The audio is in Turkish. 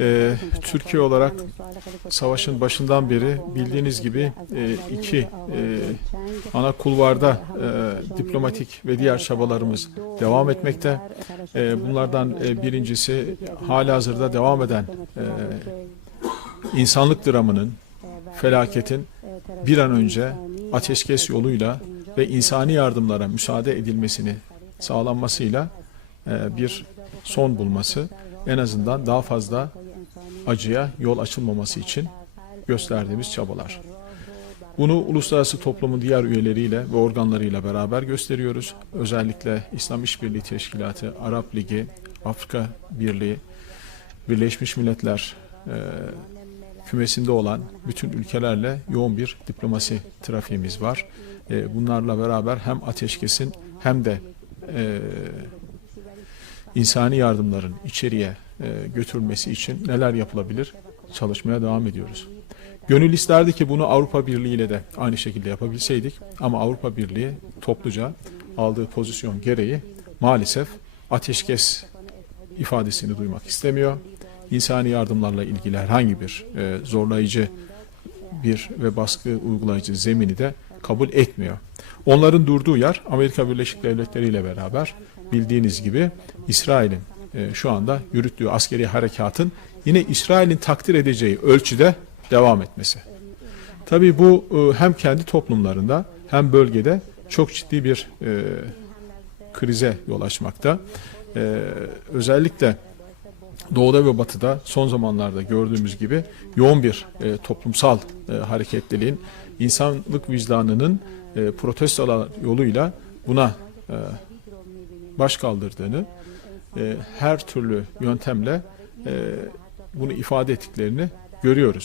Ee, Türkiye olarak savaşın başından beri bildiğiniz gibi e, iki e, ana kulvarda e, diplomatik ve diğer çabalarımız devam etmekte. Bunlardan birincisi halihazırda devam eden insanlık dramının, felaketin bir an önce ateşkes yoluyla ve insani yardımlara müsaade edilmesini sağlanmasıyla bir son bulması, en azından daha fazla acıya yol açılmaması için gösterdiğimiz çabalar. Bunu uluslararası toplumun diğer üyeleriyle ve organlarıyla beraber gösteriyoruz. Özellikle İslam İşbirliği Teşkilatı, Arap Ligi, Afrika Birliği, Birleşmiş Milletler e, kümesinde olan bütün ülkelerle yoğun bir diplomasi trafiğimiz var. E, bunlarla beraber hem ateşkesin hem de e, insani yardımların içeriye e, götürülmesi için neler yapılabilir çalışmaya devam ediyoruz. Gönül isterdi ki bunu Avrupa Birliği ile de aynı şekilde yapabilseydik ama Avrupa Birliği topluca aldığı pozisyon gereği maalesef ateşkes ifadesini duymak istemiyor. İnsani yardımlarla ilgili herhangi bir e, zorlayıcı bir ve baskı uygulayıcı zemini de kabul etmiyor. Onların durduğu yer Amerika Birleşik Devletleri ile beraber bildiğiniz gibi İsrail'in e, şu anda yürüttüğü askeri harekatın yine İsrail'in takdir edeceği ölçüde devam etmesi. Tabii bu e, hem kendi toplumlarında hem bölgede çok ciddi bir e, krize yol açmakta. E, özellikle Doğuda ve Batı'da son zamanlarda gördüğümüz gibi yoğun bir e, toplumsal e, hareketliliğin insanlık vicdanının e, protestolar yoluyla buna e, baş kaldırdığını, e, her türlü yöntemle e, bunu ifade ettiklerini görüyoruz.